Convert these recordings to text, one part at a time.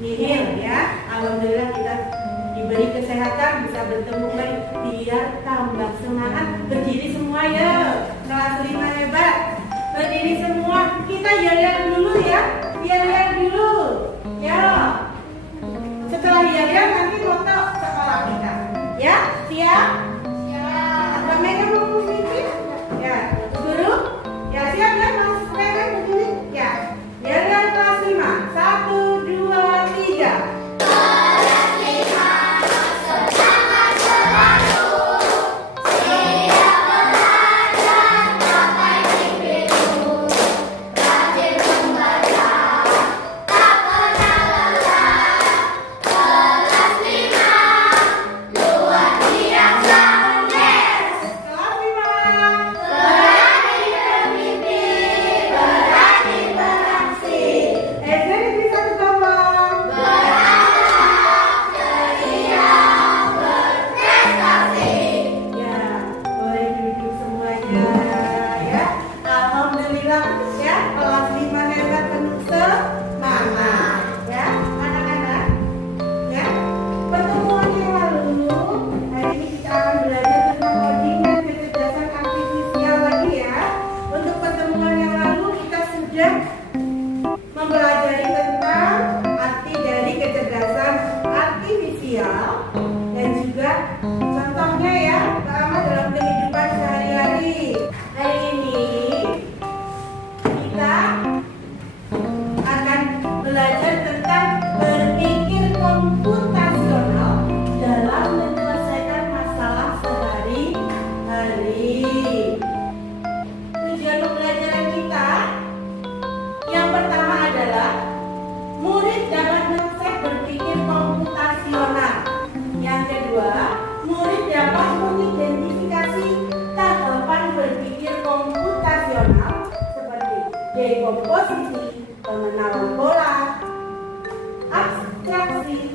nihil ya. Alhamdulillah kita diberi kesehatan, bisa bertemu lagi, biar tambah semangat. Berdiri semua ya, kelas 5 hebat. Berdiri semua, kita yel-yel dulu ya, yel-yel dulu ya. Setelah yel-yel nanti foto sekolah kita ya, siap? Mbak Mega mau memimpin? Ya, guru? Ya siap ya Mas Mega begini? Ya, yel-yel kelas 5, 1, 2, 3. Mempelajari tentang arti dari kecerdasan artifisial dan juga contohnya ya pertama dalam kehidupan sehari-hari. Hari ini kita akan belajar tentang berpikir komputasional dalam menyelesaikan masalah sehari-hari. Tujuan pembelajaran kita yang pertama adalah murid dapat mengakses berpikir komputasional. Yang kedua, murid dapat mengidentifikasi tahapan berpikir komputasional seperti dekomposisi, pengenalan pola, abstraksi,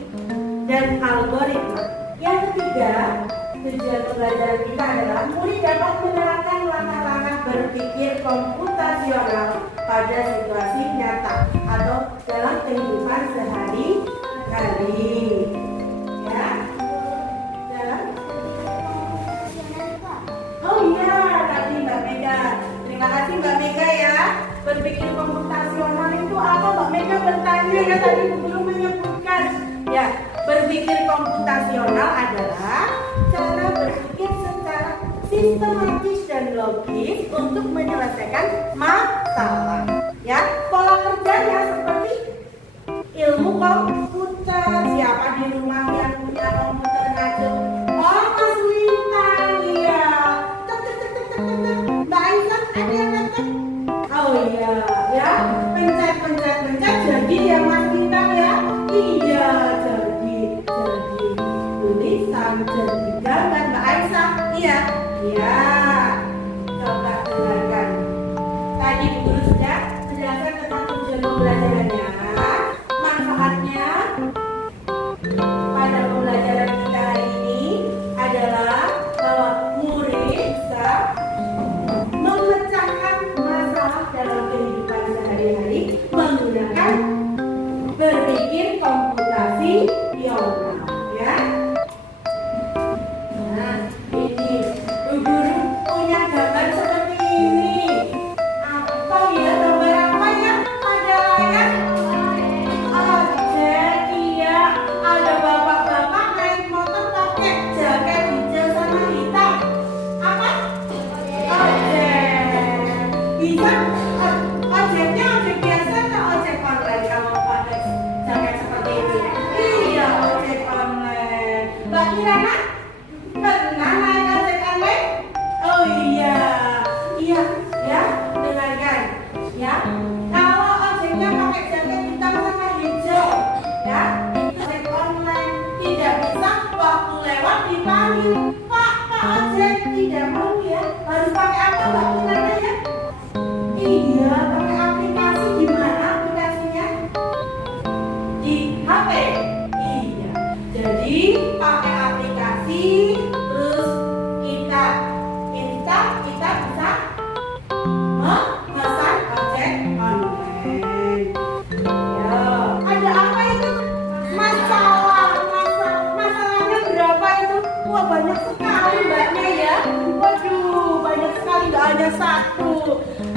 dan algoritma. Yang ketiga, tujuan pembelajaran kita adalah murid dapat menerapkan langkah-langkah berpikir komputasional pada situasi nyata atau dalam kehidupan sehari-hari. Ya, dalam. Oh iya, tadi Mbak Mega. Terima kasih Mbak Mega ya. Berpikir komputasional itu apa? Mbak Mega bertanya ya tadi belum menyebutkan. Ya, berpikir komputasional adalah cara berpikir secara sistematis dan logis untuk menyelesaikan masalah. Ya, pola kerjanya seperti ilmu komputer. Siapa di rumah yang punya komputer ngaco? Oh, Mas Lintang, iya. Mbak Aisyah, ada yang ngetik? Oh iya, ya. Pencet, jadi ya Mas Lintang ya. Iya, jadi tulisan, jadi gambar. Mbak Aisyah, iya. Iya, coba dengarkan. Tadi guru sudah menjelaskan tentang tujuan pembelajarannya, manfaatnya,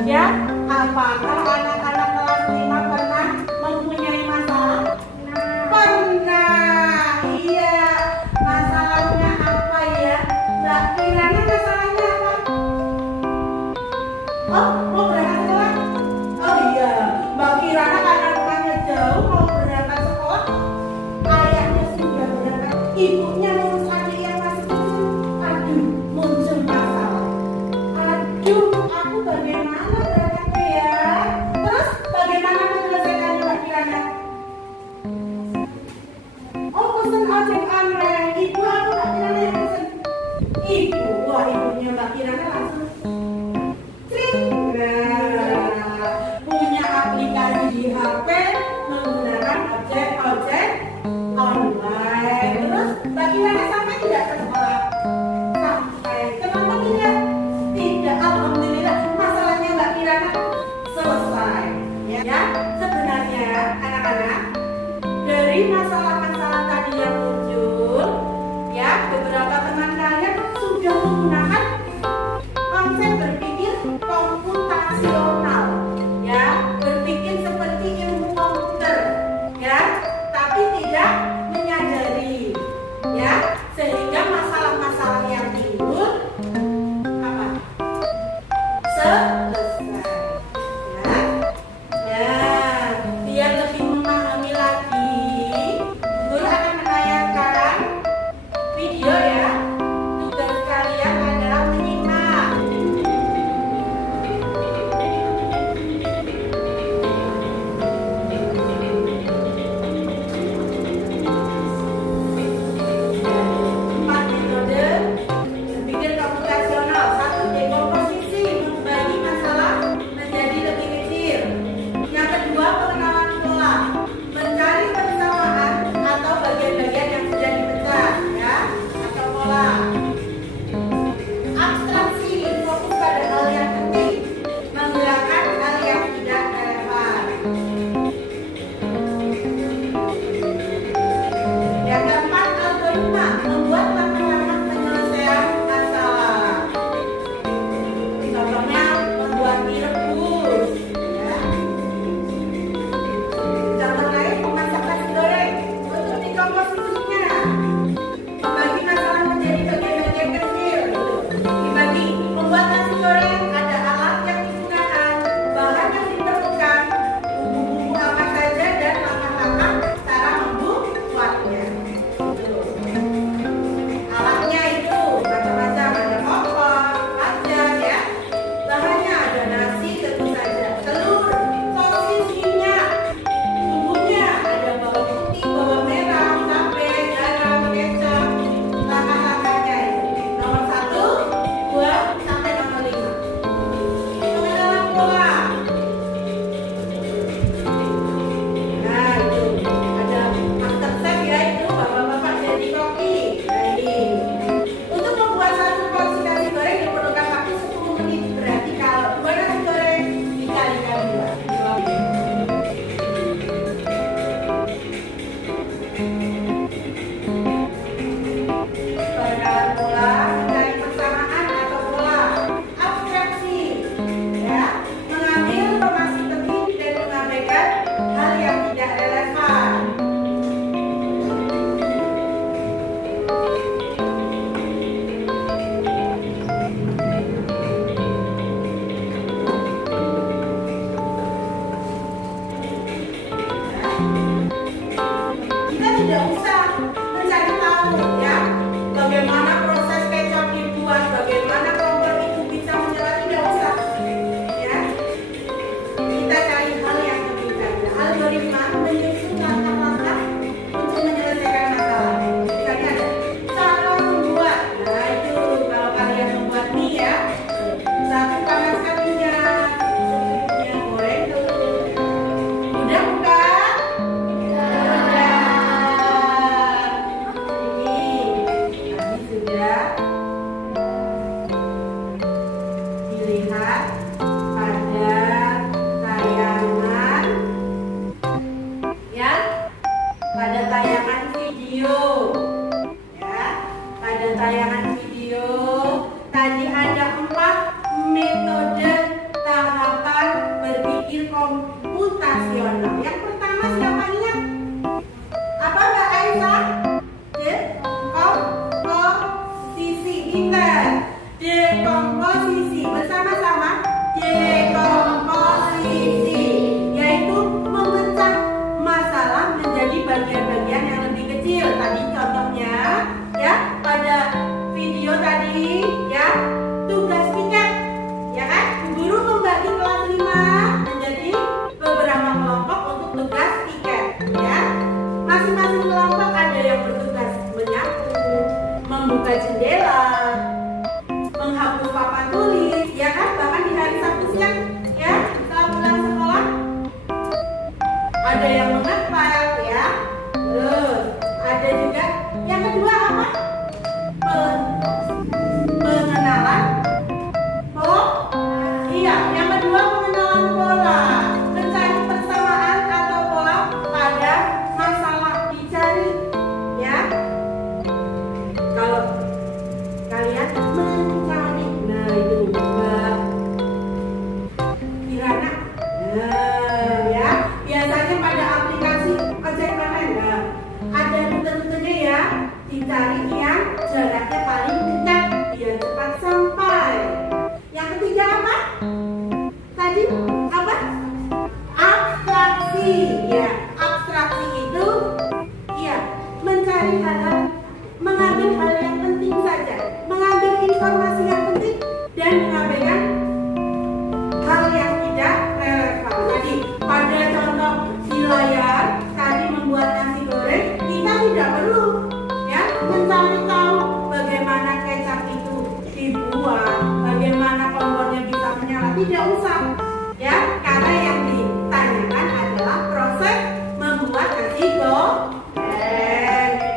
Ya, apakah anak-anak kelas 5 pernah mempunyai masalah? Pernah. Iya. Masalahnya apa ya? Mbak Kirana masalahnya apa? Oh, mau berangkat sekolah? Oh iya, Mbak Kirana karena rumahnya jauh mau berangkat sekolah. Ayahnya sudah berangkat, ibunya ngurus adik yang masih kecil. Aduh, muncul masalah. Aduh, aku bagaimana berangkatnya ya? Terus bagaimana menyelesaikannya Mbak Kirana? Oh, pesen ojek online. Ibu aku Mbak Kirana yang pesen. Ibu, wah ibunya Mbak Kirana langsung punya aplikasi di HP menggunakan ojek online. Terus Mbak Kirana sampai tidak ke sekolah? Sampai. Kenapa tidak? Tidak. Alhamdulillah masalahnya Mbak Kirana selesai. Ya, sebenarnya anak-anak dari masalah-masalah tadi yang muncul, ya beberapa teman kalian sudah menggunakan konsep berpikir komputasional, ya berpikir seperti ilmu komputer, ya tapi tidak menyadari, ya sehingga masalah-masalah yang timbul apa? Selesai, ya. Biar lebih memahami lagi, guru akan menayangkan video ya. Tugas kalian adalah menyimak. Empat metode berpikir komputasional. Satu, dekomposisi, membagi masalah menjadi lebih kecil. Yang kedua, pengenalan pola, mencari persamaan atau bagian-bagian yang sudah dipecah, ya, atau pola. Abstraksi, fokus pada hal yang penting, menghilangkan hal yang tidak relevan. Yang keempat, algoritma, membuat langkah-langkah penyelesaian masalah. Contohnya membuat mie rebus, ya. Contoh lain, memasak nasi goreng. Untuk dekomposisinya, membagi masalah menjadi bagian-bagian kecil. Dibagi, membuat nasi goreng, ada alat yang digunakan, bahan yang diperlukan, bumbu-bumbu apa saja, dan langkah-langkah cara membuatnya. Alatnya itu macam-macam, ada kompor, wajan, ya. Bahannya ada nasi, tentu saja, telur, sosis, minyak. Bumbunya ada bawang putih, bawang merah, cabai, garam, kecap. Langkah-langkahnya itu nomor 1, 2, sampai nomor 5. Pengenalan pola. Nah itu ada master chef ya, itu bapak-bapak jadi koki. Baik. Untuk membuat satu porsi nasi goreng diperlukan waktu 10 menit. Berarti kalau 2 nasi goreng dikalikan 2. Pengenalan pola, mencari persamaan atau pola. Abstraksi, ya, mengambil informasi penting dan mengabaikan hal yang tidak relevan. Kita tidak usah mencari tahu, ya, bagaimana proses kecap dibuat, bagaimana kompor itu bisa menyala, tidak usah, ya. Kita cari hal yang penting saja. Algoritma menyusun langkah-langkah untuk menyelesaikan masalah. Misalnya ada cara membuat. Nah itu kalau kalian membuat mie, ya, 1, panaskan minyak, secukupnya goreng telur. Udah bukan? Udah. Ini tadi sudah dilihat pada tayangan, ya, pada tayangan video, ya, pada tayangan video tadi ada 4 metode tahapan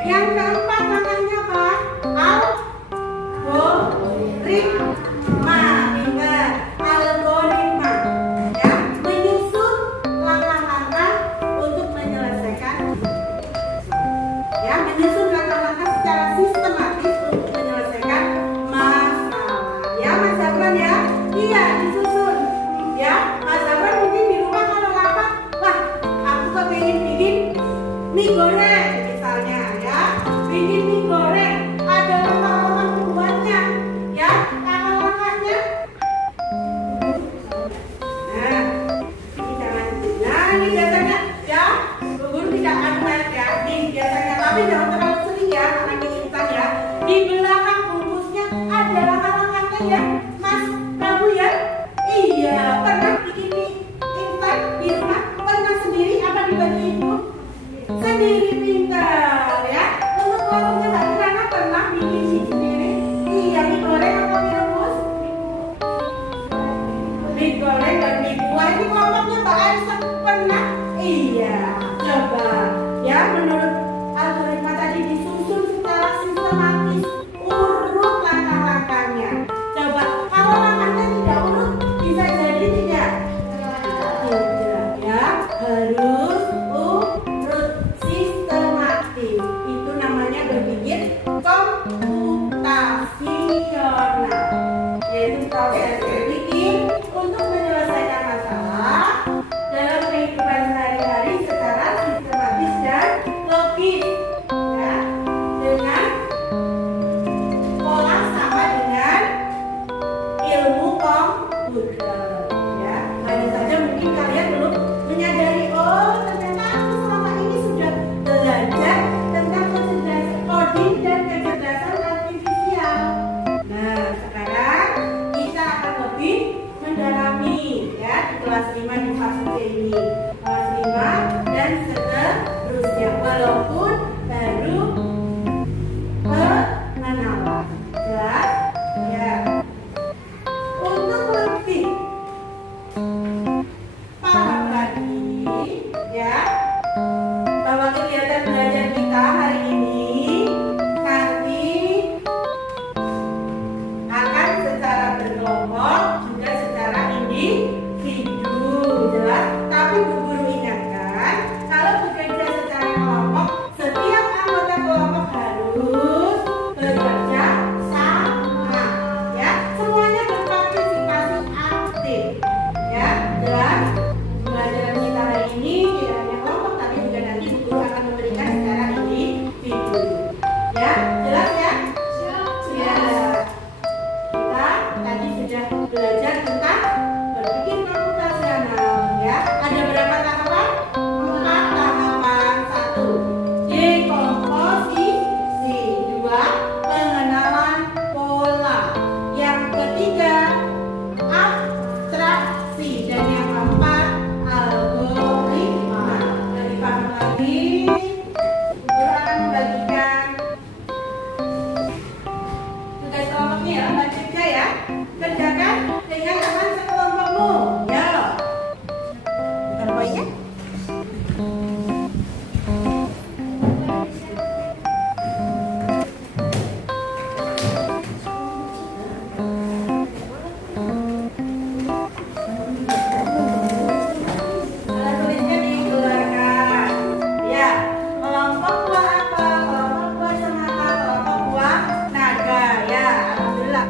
Yang keempat langkahnya apa? Algoritma. Ingat, algoritma. Ya, menyusun langkah-langkah untuk menyelesaikan. Ya, menyusun langkah-langkah secara sistematis untuk menyelesaikan masalah. Ya, Mas Zafran ya? Iya, disusun. Ya, Mas Zafran mungkin di rumah kalau lapar, wah, aku kepengen bikin mie goreng misalnya ya. Bikin mie goreng, ada langkah-langkah pembuatnya. Ya, langkah-langkahnya. Nah, ini jangan. Nah, ini biasanya ya, Bu Guru tidak advert ya. Ini biasanya, tapi jangan terlalu sering ya, karena ini instan ya. Di belakang bungkusnya ada langkah-langkahnya ya, Mas Prabu ya. Iya, pernah bikin mie instan di rumah? Pernah sendiri apa dibagi ibu? Sendiri, pintar ya. Untuk kelompoknya Mbak Kirana pernah bikin mie sendiri? Iya, mie goreng atau mie rebus? Mie goreng dan mie buah. Ini kelompoknya Mbak Aisyah pernah? Iya, coba ya, menurut algoritma tadi disusun secara sistematis, urut langkah-langkahnya. Coba kalau langkahnya tidak urut, bisa jadi tidak? Tidak ya, harus urut sistematis. Itu namanya berpikir komputasional, yaitu proses berpikir untuk menyelesaikan masalah dalam kehidupan sehari-hari secara sistematis dan logis ya, dengan pola sama dengan ilmu komputer ya. Hanya saja mungkin kalian belum menyadari, oh ternyata aku selama ini sudah belajar tentang kecerdasan coding dan kecerdasan artifisial. Nah, sekarang kita akan lebih mendalami ya di kelas 5 di fase C ini. Kelas 5 dan seterusnya, walaupun baru pengenalan. Jelas? Ya. Untuk lebih paham lagi ya bahwa kegiatan belajar kita hari ini nanti akan secara berkelompok juga secara individu, jelas. Tapi Bu Guru ingatkan, kalau bekerja secara kelompok, setiap anggota kelompok harus bekerja sama ya, semuanya berpartisipasi aktif ya. Jelas, pelajaran kita hari ini tidak hanya kelompok, tapi juga nanti Bu Guru akan memberikan secara individu ya. Jelas ya? Ya. Kita tadi sudah belajar tentang berpikir komputasional ya. Ada berapa tahapan? 4 tahapan. 1, dekomposisi. 2, pengenalan pola. Yang ketiga, abstraksi. Dan yang keempat, algoritma. Dari paham lagi, Guru akan membagikan tugas kelompoknya ya, baca ya. Kerjakan dengan teman sekelompokmu. Ya. Bukan poinnya? Alat tulisnya dikeluarkan. Ya, kelompok buah apa? Kelompok buah semangka, kelompok buah naga. Ya, alhamdulillah.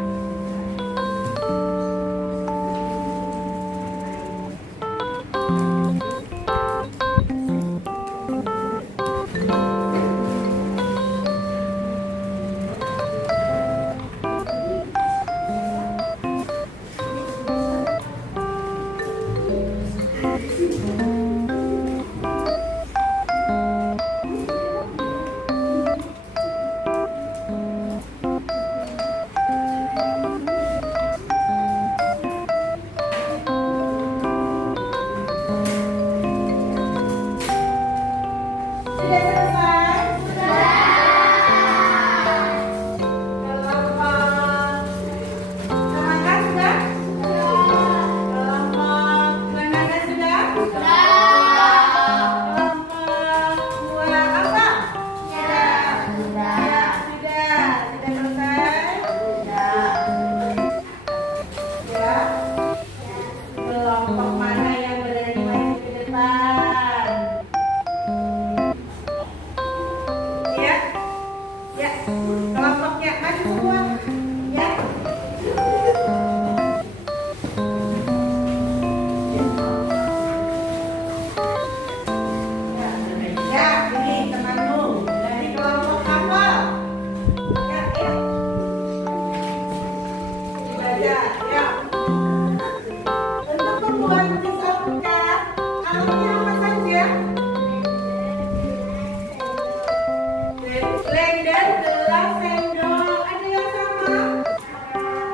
Blender, gelas, sendok. Ada yang sama?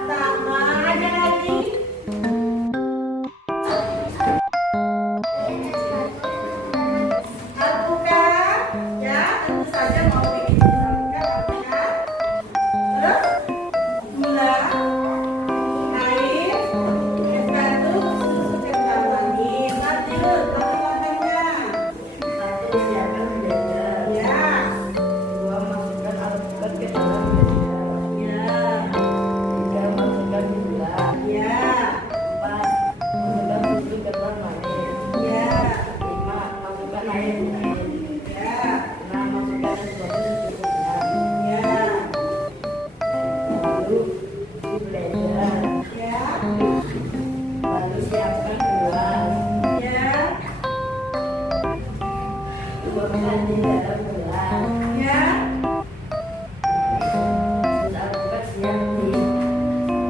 Sama. Ada lagi? Alpukat, ya tentu saja mau bikin alpukat. Terus gula, air, es batu, susu kental manis. Nanti dulu makan-makannya. Satu, siapkan blender. Ya, Dua, masukkan alpukat ke dalam blender. ya, Tiga, masukkan gula. ya, Empat, masukkan susu kental manis. ya, Lima, masukkan air dingin. ya, Enam, masukkan es batu secukupnya. ya, Lalu di blender. ya, Lalu siapkan gelas. ya, Tuangkan di dalam gelas. ya. Terus alpukat siap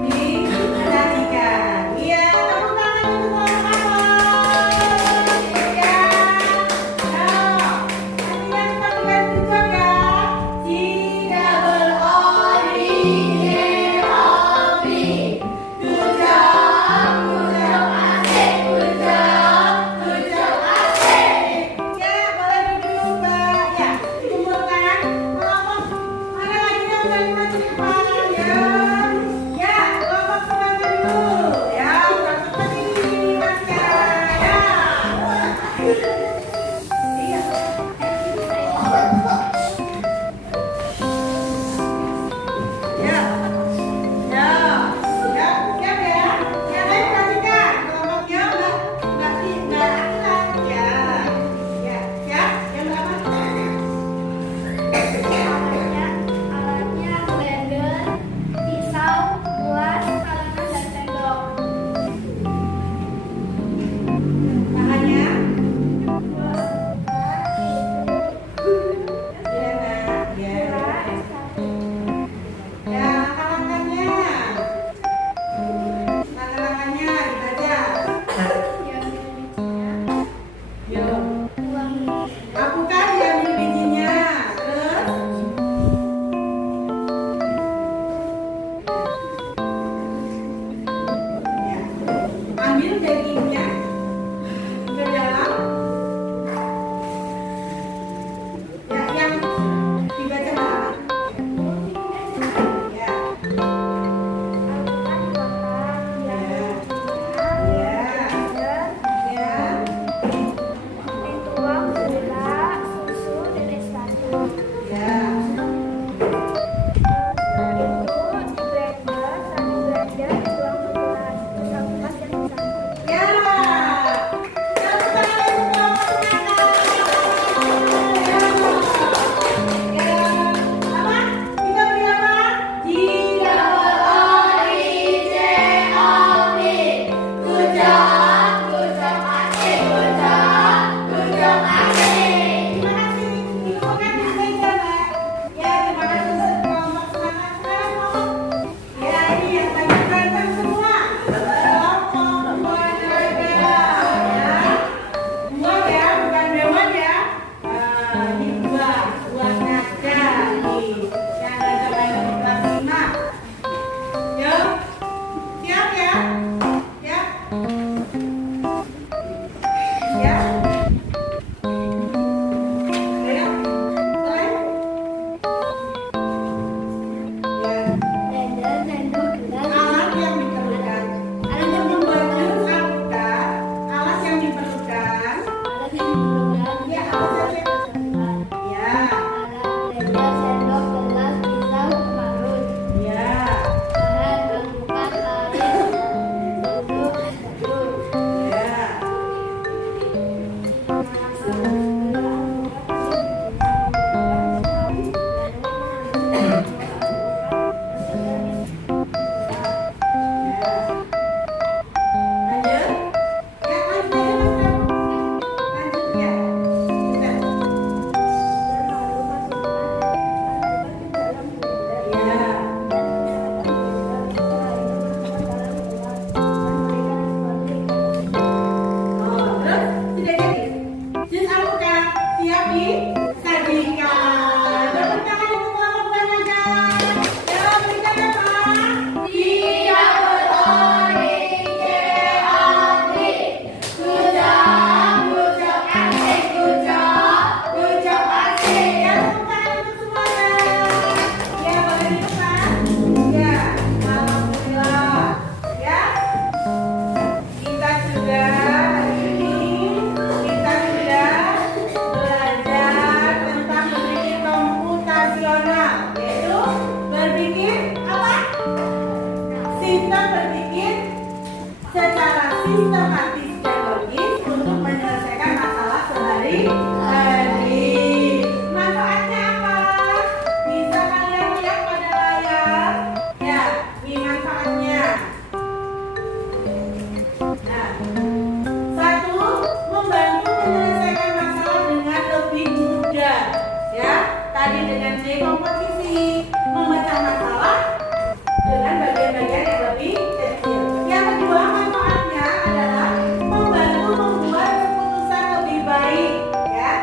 Disajikan. Iya, tepuk tangan untuk orang-orang. Ya. Nah, artinya kita bukan juga ya. G-double-O-D-G-O-B. Good job, asik. Good job, asik. Ya, boleh duduk, Mbak. Ya, ibu sistematis dan logis untuk menyelesaikan masalah sehari-hari. Manfaatnya apa? Bisa kalian lihat pada layar? Ya, ini manfaatnya. Nah, satu, membantu menyelesaikan masalah dengan lebih mudah. Ya, tadi dengan dekomposisi, memecah masalah dengan bagian-bagian yang lebih kecil. Yang kedua, manfaatnya adalah membantu membuat keputusan lebih baik. Ya.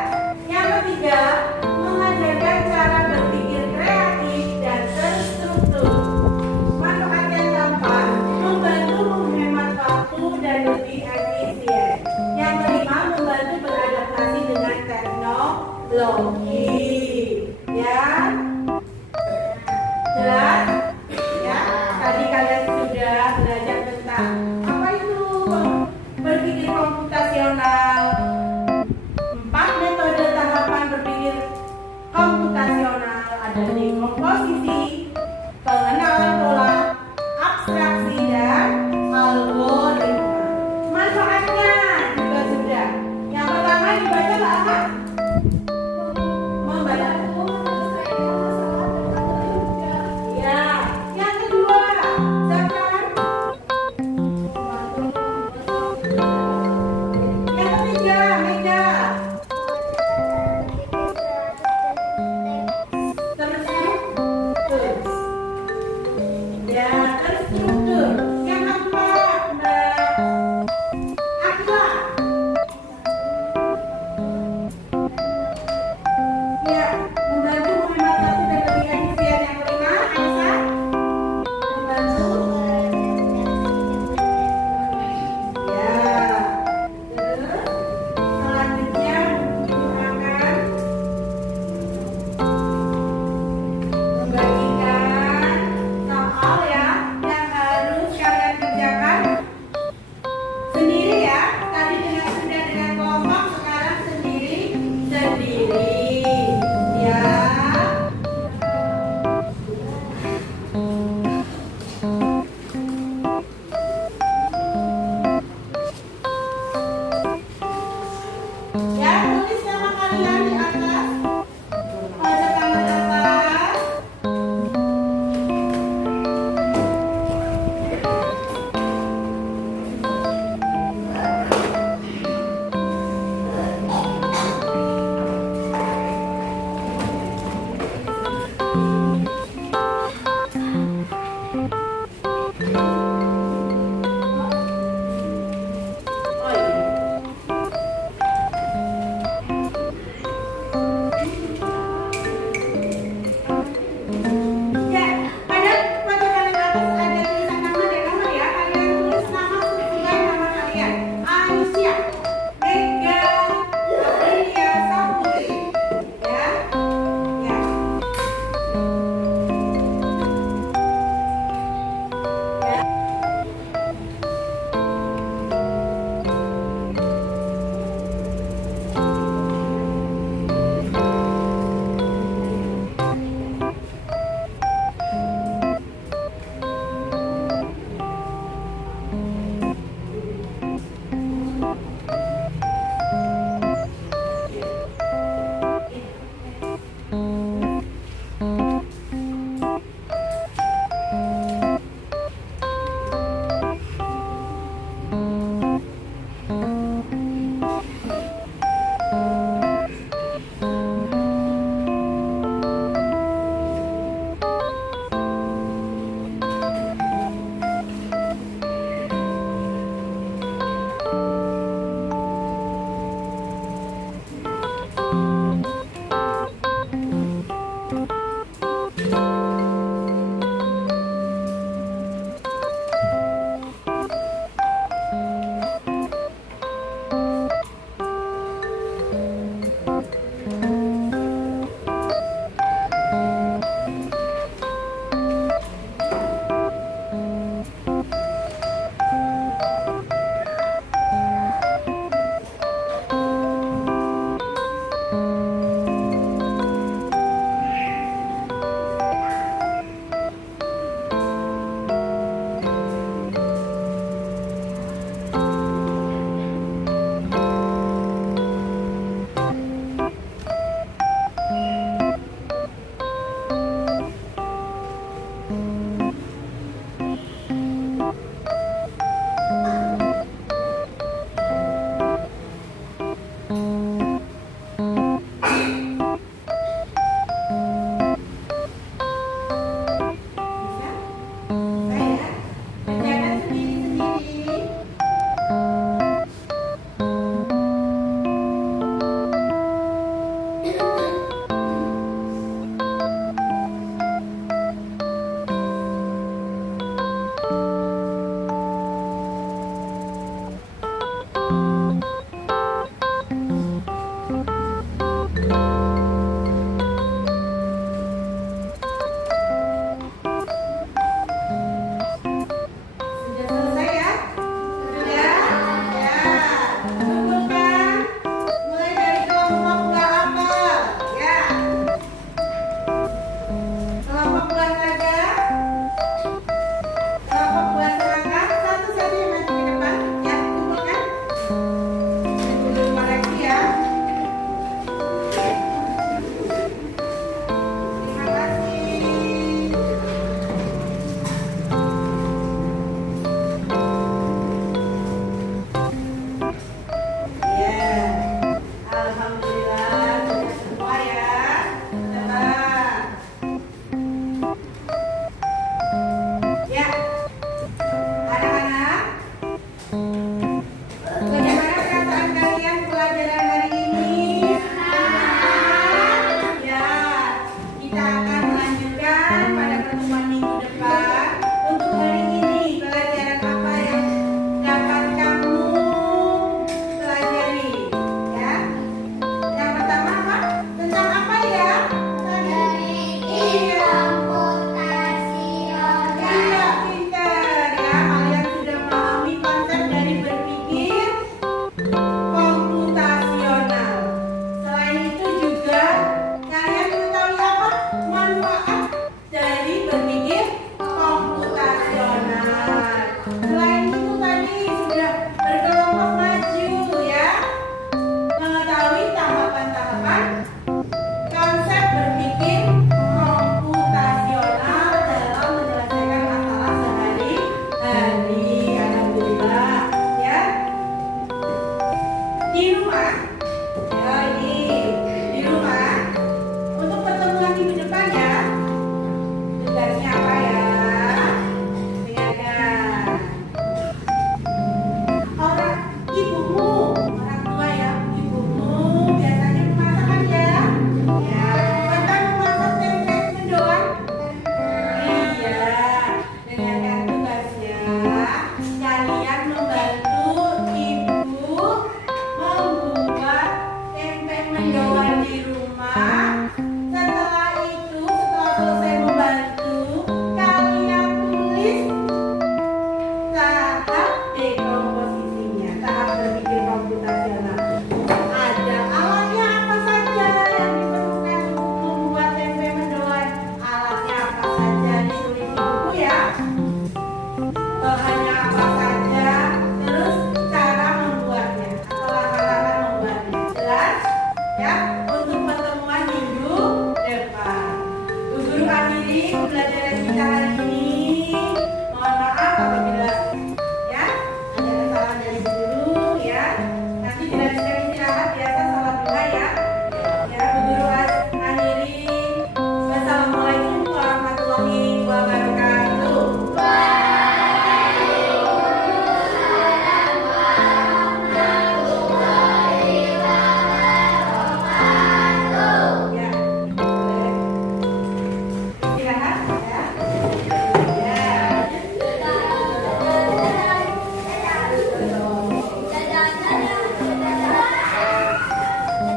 Yang ketiga, mengajarkan cara berpikir kreatif dan terstruktur. Manfaat yang keempat, membantu menghemat waktu dan lebih efisien. Yang kelima, membantu beradaptasi dengan teknologi. Ya, jelas? Ya, tadi kalian sudah belajar tentang apa itu berpikir komputasional, 4 metode tahapan berpikir komputasional, ada dekomposisi, pengenalan pola, abstraksi, dan algoritma. Manfaatnya juga sudah. Yang pertama dibaca apa? Membantu. Ya,